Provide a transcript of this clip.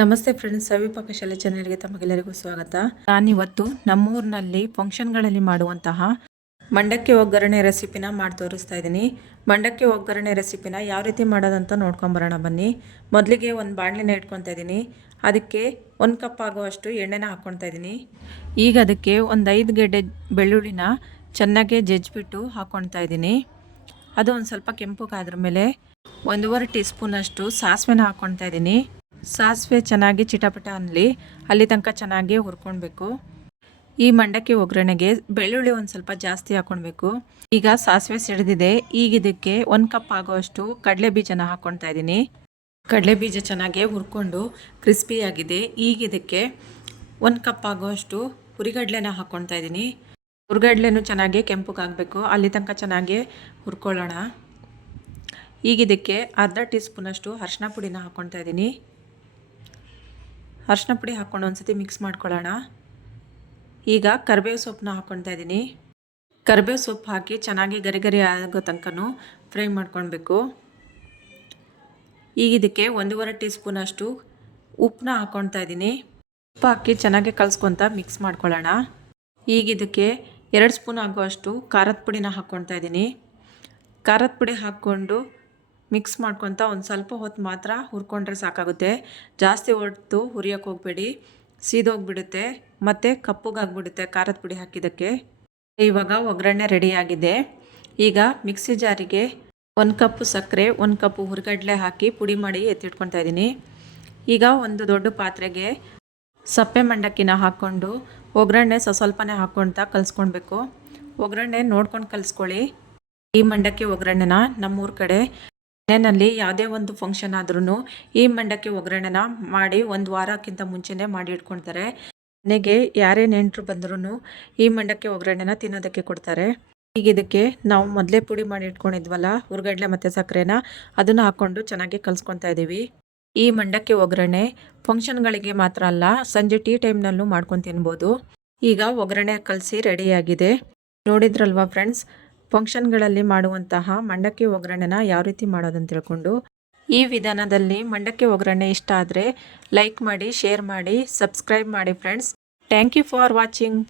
ನಮಸ್ತೆ ಫ್ರೆಂಡ್ಸ್ ಸವಿಪಾಕ ಶಾಲೆ ಚಾನೆಲ್ಗೆ ತಮಗೆಲ್ಲರಿಗೂ ಸ್ವಾಗತ. ನಾನಿವತ್ತು ನಮ್ಮೂರಿನಲ್ಲಿ ಫಂಕ್ಷನ್ಗಳಲ್ಲಿ ಮಾಡುವಂತಹ ಮಂಡಕ್ಕಿ ಒಗ್ಗರಣೆ ರೆಸಿಪಿನ ಮಾಡಿ ತೋರಿಸ್ತಾ ಇದ್ದೀನಿ. ಮಂಡಕ್ಕಿ ಒಗ್ಗರಣೆ ರೆಸಿಪಿನ ಯಾವ ರೀತಿ ಮಾಡೋದಂತ ನೋಡ್ಕೊಂಬರೋಣ ಬನ್ನಿ. ಮೊದಲಿಗೆ ಒಂದು ಬಾಣಲಿನ ಇಟ್ಕೊತಾ ಇದ್ದೀನಿ. ಅದಕ್ಕೆ ಒಂದು ಕಪ್ ಆಗುವಷ್ಟು ಎಣ್ಣೆನ ಹಾಕ್ಕೊತಾ ಇದ್ದೀನಿ. ಈಗ ಅದಕ್ಕೆ ಒಂದು ಐದು ಗೆಡ್ಡೆ ಬೆಳ್ಳುಳ್ಳಿನ ಚೆನ್ನಾಗಿ ಜಜ್ಜಿಬಿಟ್ಟು ಹಾಕ್ಕೊಳ್ತಾ ಇದ್ದೀನಿ. ಅದು ಒಂದು ಸ್ವಲ್ಪ ಕೆಂಪುಗಾದ್ರ ಮೇಲೆ ಒಂದೂವರೆ ಟೀ ಸ್ಪೂನಷ್ಟು ಸಾಸಿವೆನ ಹಾಕ್ಕೊಳ್ತಾ ಇದ್ದೀನಿ. ಸಾಸಿವೆ ಚೆನ್ನಾಗಿ ಚಿಟಪಟ ಅನ್ನಲಿ ಅಲ್ಲಿ ತನಕ ಚೆನ್ನಾಗಿ ಹುರ್ಕೊಳ್ಬೇಕು ಈ ಮಂಡಕ್ಕಿ ಒಗ್ಗರಣೆಗೆ ಬೆಳ್ಳುಳ್ಳಿ ಒಂದು ಸ್ವಲ್ಪ ಜಾಸ್ತಿ ಹಾಕ್ಕೊಳ್ಬೇಕು ಈಗ ಸಾಸಿವೆ ಸಿಡಿದಿದೆ, ಈಗ ಇದಕ್ಕೆ ಒಂದು ಕಪ್ ಆಗೋಷ್ಟು ಕಡಲೆ ಬೀಜನ ಹಾಕ್ಕೊಳ್ತಾ ಇದ್ದೀನಿ. ಕಡಲೆ ಬೀಜ ಚೆನ್ನಾಗಿ ಹುರ್ಕೊಂಡು ಕ್ರಿಸ್ಪಿಯಾಗಿದೆ ಈಗ ಇದಕ್ಕೆ ಒಂದು ಕಪ್ ಆಗೋಷ್ಟು ಹುರಿಗಡ್ಲೆನ ಹಾಕ್ಕೊಳ್ತಾ ಇದ್ದೀನಿ. ಹುರಿಗಡ್ಲೆನೂ ಚೆನ್ನಾಗಿ ಕೆಂಪಗಾಗಬೇಕು ಅಲ್ಲಿ ತನಕ ಚೆನ್ನಾಗಿ ಹುರ್ಕೊಳ್ಳೋಣ. ಈಗ ಇದಕ್ಕೆ ಅರ್ಧ ಟೀ ಸ್ಪೂನಷ್ಟು ಅರ್ಶಿನ ಪುಡಿನ ಹಾಕ್ಕೊಳ್ತಾ ಇದ್ದೀನಿ. ಅರ್ಶಿನ ಪುಡಿ ಹಾಕ್ಕೊಂಡು ಒಂದ್ಸತಿ ಮಿಕ್ಸ್ ಮಾಡ್ಕೊಳ್ಳೋಣ. ಈಗ ಕರಿಬೇವು ಸೊಪ್ಪನ್ನ ಹಾಕ್ಕೊಳ್ತಾ ಇದ್ದೀನಿ. ಕರಿಬೇವು ಸೊಪ್ಪು ಹಾಕಿ ಚೆನ್ನಾಗಿ ಗರಿ ಗರಿ ಆಗೋ ತನಕನೂ ಫ್ರೈ ಮಾಡ್ಕೊಳ್ಬೇಕು. ಈಗ ಇದಕ್ಕೆ ಒಂದೂವರೆ ಟೀ ಸ್ಪೂನಷ್ಟು ಉಪ್ಪನ್ನ ಹಾಕ್ಕೊಳ್ತಾ ಇದ್ದೀನಿ. ಉಪ್ಪು ಹಾಕಿ ಚೆನ್ನಾಗಿ ಕಲಿಸ್ಕೊತ ಮಿಕ್ಸ್ ಮಾಡ್ಕೊಳ್ಳೋಣ. ಈಗ ಇದಕ್ಕೆ ಎರಡು ಸ್ಪೂನ್ ಆಗುವಷ್ಟು ಖಾರದ ಪುಡಿನ ಹಾಕ್ಕೊಳ್ತಾ ಇದ್ದೀನಿ. ಖಾರದ ಪುಡಿ ಹಾಕ್ಕೊಂಡು ಮಿಕ್ಸ್ ಮಾಡ್ಕೊತ ಒಂದು ಸ್ವಲ್ಪ ಹೊತ್ತು ಮಾತ್ರ ಹುರ್ಕೊಂಡ್ರೆ ಸಾಕಾಗುತ್ತೆ. ಜಾಸ್ತಿ ಹೊತ್ತು ಹುರಿಯೋಕೆ ಹೋಗಬೇಡಿ. ಸೀದೋಗ್ಬಿಡುತ್ತೆ. ಮತ್ತು ಕಪ್ಪಗಾಗ್ಬಿಡುತ್ತೆ ಖಾರದ ಪುಡಿ ಹಾಕಿದ್ದಕ್ಕೆ. ಇವಾಗ ಒಗ್ಗರಣೆ ರೆಡಿಯಾಗಿದೆ ಈಗ ಮಿಕ್ಸಿ ಜಾರಿಗೆ ಒಂದು ಕಪ್ಪು ಸಕ್ಕರೆ, ಒಂದು ಕಪ್ಪು ಹುರಿಗಡಲೆ ಹಾಕಿ ಪುಡಿ ಮಾಡಿ ಎತ್ತಿಟ್ಕೊತಾ ಇದ್ದೀನಿ. ಈಗ ಒಂದು ದೊಡ್ಡ ಪಾತ್ರೆಗೆ ಸಪ್ಪೆ ಮಂಡಕ್ಕಿನ ಹಾಕ್ಕೊಂಡು ಒಗ್ಗರಣೆ ಸ, ಸ್ವಲ್ಪನೇ ಹಾಕ್ಕೊಳ್ತಾ ಕಲಿಸ್ಕೊಳ್ಬೇಕು. ಒಗ್ಗರಣೆ ನೋಡ್ಕೊಂಡು ಕಲಿಸ್ಕೊಳ್ಳಿ. ಈ ಮಂಡಕ್ಕಿ ಒಗ್ಗರಣೆನ ನಮ್ಮೂರ ಕಡೆ ಮನೆಯಲ್ಲಿ ಯಾವುದೇ ಒಂದು ಫಂಕ್ಷನ್ ಆದ್ರೂ ಈ ಮಂಡಕ್ಕಿ ಒಗ್ಗರಣೆನ ಮಾಡಿ ಒಂದು ವಾರಕ್ಕಿಂತ ಮುಂಚೆನೇ ಮಾಡಿ ಇಟ್ಕೊಳ್ತಾರೆ. ಮನೆಗೆ ಯಾರೇ ನೆಂಟರು ಬಂದ್ರೂ ಈ ಮಂಡಕ್ಕಿ ಒಗ್ಗರಣೆನ ತಿನ್ನೋದಕ್ಕೆ ಕೊಡ್ತಾರೆ. ಈಗ ಇದಕ್ಕೆ ನಾವು ಮೊದಲೇ ಪುಡಿ ಮಾಡಿ ಇಟ್ಕೊಂಡಿದ್ವಲ್ಲ, ಹುರ್ಗಡ್ಲೆ ಮತ್ತು ಸಕ್ಕರೆನ ಅದನ್ನು ಹಾಕ್ಕೊಂಡು ಚೆನ್ನಾಗಿ ಕಲಿಸ್ಕೊತಾ ಇದ್ದೀವಿ ಈ ಮಂಡಕ್ಕಿ ಒಗ್ಗರಣೆ ಫಂಕ್ಷನ್ಗಳಿಗೆ ಮಾತ್ರ ಅಲ್ಲ, ಸಂಜೆ ಟೀ ಟೈಮ್ನಲ್ಲೂ ಮಾಡ್ಕೊಂಡು ತಿನ್ಬೋದು. ಈಗ ಒಗ್ಗರಣೆ ಕಲಸಿ ರೆಡಿಯಾಗಿದೆ ನೋಡಿದ್ರಲ್ವಾ ಫ್ರೆಂಡ್ಸ್ ಫಂಕ್ಷನ್ಗಳಲ್ಲಿ ಮಾಡುವಂತಹ ಮಂಡಕ್ಕಿ ಒಗ್ಗರಣೆನ ಯಾವ ರೀತಿ ಮಾಡೋದಂತ ತಿಳ್ಕೊಂಡು ಈ ವಿಧಾನದಲ್ಲಿ ಮಂಡಕ್ಕಿ ಒಗ್ಗರಣೆ ಇಷ್ಟ ಆದರೆ ಲೈಕ್ ಮಾಡಿ, ಶೇರ್ ಮಾಡಿ, ಸಬ್ಸ್ಕ್ರೈಬ್ ಮಾಡಿ friends. Thank you for watching.